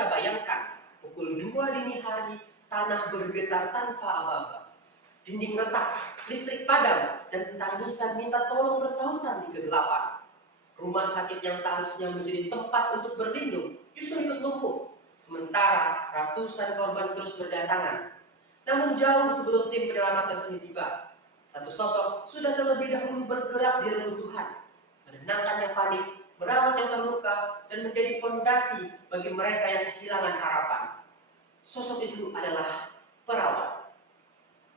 kita bayangkan, pukul 2 dini hari, tanah bergetar tanpa aba-aba. Dinding retak, listrik padam, dan tangisan minta tolong bersautan di kegelapan. Rumah sakit yang seharusnya menjadi tempat untuk berlindung justru ikut lumpuh, sementara ratusan korban terus berdatangan. Namun jauh sebelum tim penyelamat resmi tiba, satu sosok sudah terlebih dahulu bergerak di reruntuhan, menenangkan yang panik, merawat yang terluka, dan menjadi fondasi bagi mereka yang kehilangan harapan. Sosok itu adalah perawat.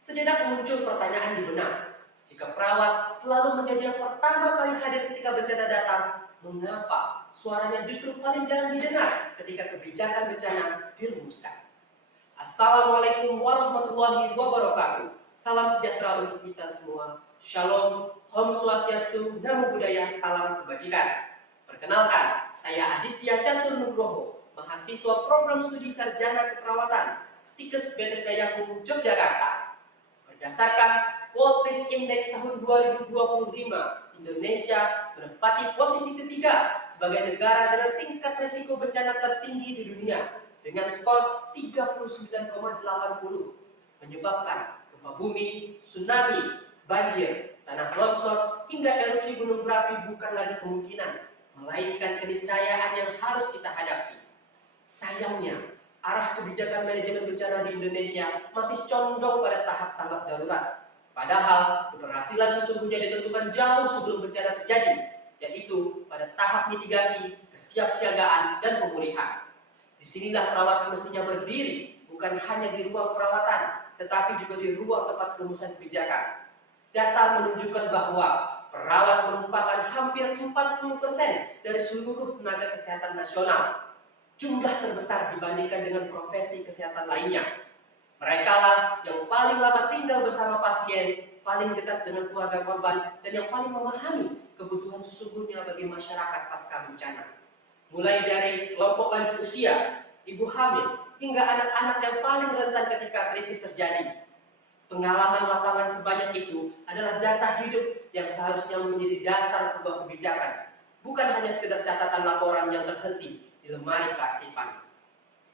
Sejenak muncul pertanyaan di benak. Jika perawat selalu menjadi yang pertama kali hadir ketika bencana datang, mengapa suaranya justru paling jarang didengar ketika kebijakan bencana dirumuskan? Assalamualaikum warahmatullahi wabarakatuh. Salam sejahtera untuk kita semua. Shalom, Om Swastiastu, Namo Buddhaya, salam kebajikan. Perkenalkan, saya Aditya Catur Nugroho, mahasiswa program studi sarjana keperawatan, Stikes BTS Dayakum, Yogyakarta. Berdasarkan World Risk Index tahun 2025, Indonesia menempati posisi ketiga sebagai negara dengan tingkat risiko bencana tertinggi di dunia dengan skor 39,80, menyebabkan gempa bumi, tsunami, banjir, tanah longsor, hingga erupsi gunung berapi bukan lagi kemungkinan, melainkan keniscayaan yang harus kita hadapi. Sayangnya, arah kebijakan manajemen bencana di Indonesia masih condong pada tahap tanggap darurat. Padahal keberhasilan sesungguhnya ditentukan jauh sebelum bencana terjadi, yaitu pada tahap mitigasi, kesiapsiagaan, dan pemulihan. Disinilah perawat semestinya berdiri, bukan hanya di ruang perawatan, tetapi juga di ruang tempat perumusan kebijakan. Data menunjukkan bahwa perawat merupakan hampir 40% dari seluruh tenaga kesehatan nasional. Jumlah terbesar dibandingkan dengan profesi kesehatan lainnya. Mereka lah yang paling lama tinggal bersama pasien, paling dekat dengan keluarga korban, dan yang paling memahami kebutuhan sesungguhnya bagi masyarakat pasca bencana. Mulai dari kelompok lanjut usia, ibu hamil, hingga anak-anak yang paling rentan ketika krisis terjadi. Pengalaman lapangan sebanyak itu adalah data hidup yang seharusnya menjadi dasar sebuah kebijakan, bukan hanya sekedar catatan laporan yang terhenti di lemari kearsipan.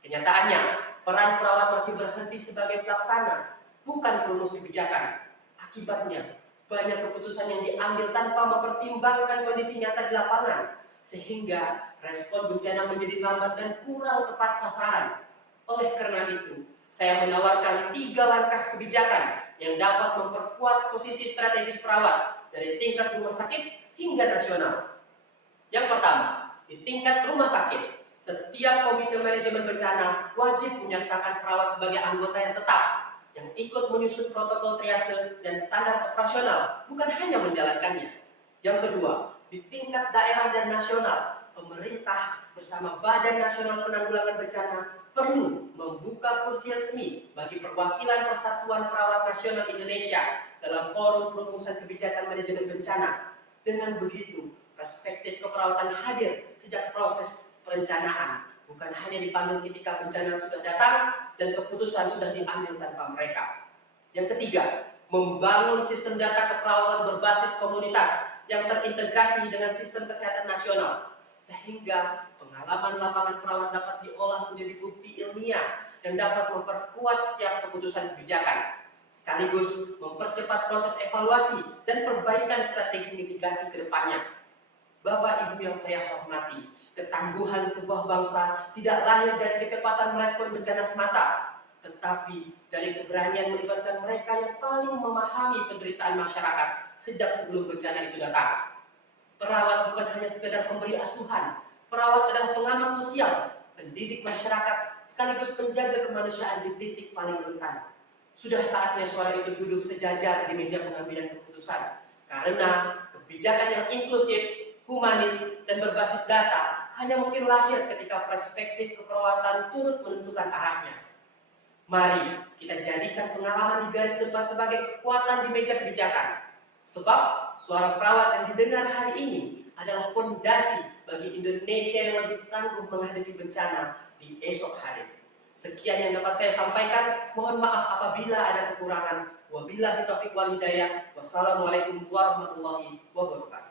Kenyataannya, peran perawat masih berhenti sebagai pelaksana, bukan perumus kebijakan. Akibatnya, banyak keputusan yang diambil tanpa mempertimbangkan kondisi nyata di lapangan, sehingga respon bencana menjadi lambat dan kurang tepat sasaran. Oleh karena itu, saya menawarkan 3 langkah kebijakan yang dapat memperkuat posisi strategis perawat dari tingkat rumah sakit hingga nasional. Yang pertama, di tingkat rumah sakit, setiap komite manajemen bencana wajib menyertakan perawat sebagai anggota yang tetap, yang ikut menyusun protokol triase dan standar operasional, bukan hanya menjalankannya. Yang kedua, di tingkat daerah dan nasional, pemerintah bersama Badan Nasional Penanggulangan Bencana perlu membuka kursi resmi bagi perwakilan Persatuan Perawat Nasional Indonesia dalam forum perumusan kebijakan manajemen bencana. Dengan begitu, perspektif keperawatan hadir sejak proses perencanaan, bukan hanya dipanggil ketika bencana sudah datang dan keputusan sudah diambil tanpa mereka. Yang ketiga, membangun sistem data keperawatan berbasis komunitas yang terintegrasi dengan sistem kesehatan nasional, sehingga pengalaman lapangan perawat dapat diolah menjadi bukti ilmiah yang dapat memperkuat setiap keputusan kebijakan, sekaligus mempercepat proses evaluasi dan perbaikan strategi mitigasi ke depannya. Bapak Ibu yang saya hormati, ketangguhan sebuah bangsa tidak lahir dari kecepatan merespon bencana semata, tetapi dari keberanian melibatkan mereka yang paling memahami penderitaan masyarakat sejak sebelum bencana itu datang. Perawat bukan hanya sekedar pemberi asuhan, perawat adalah pengamat sosial, pendidik masyarakat, sekaligus penjaga kemanusiaan di titik paling rentan. Sudah saatnya suara itu duduk sejajar di meja pengambilan keputusan, karena kebijakan yang inklusif, humanis, dan berbasis data hanya mungkin lahir ketika perspektif keperawatan turut menentukan arahnya. Mari kita jadikan pengalaman di garis depan sebagai kekuatan di meja kebijakan. Sebab suara perawat yang didengar hari ini adalah fondasi bagi Indonesia yang lebih tangguh menghadapi bencana di esok hari. Sekian yang dapat saya sampaikan. Mohon maaf apabila ada kekurangan. Wabillahi taufiq wal hidayah. Wassalamualaikum warahmatullahi wabarakatuh.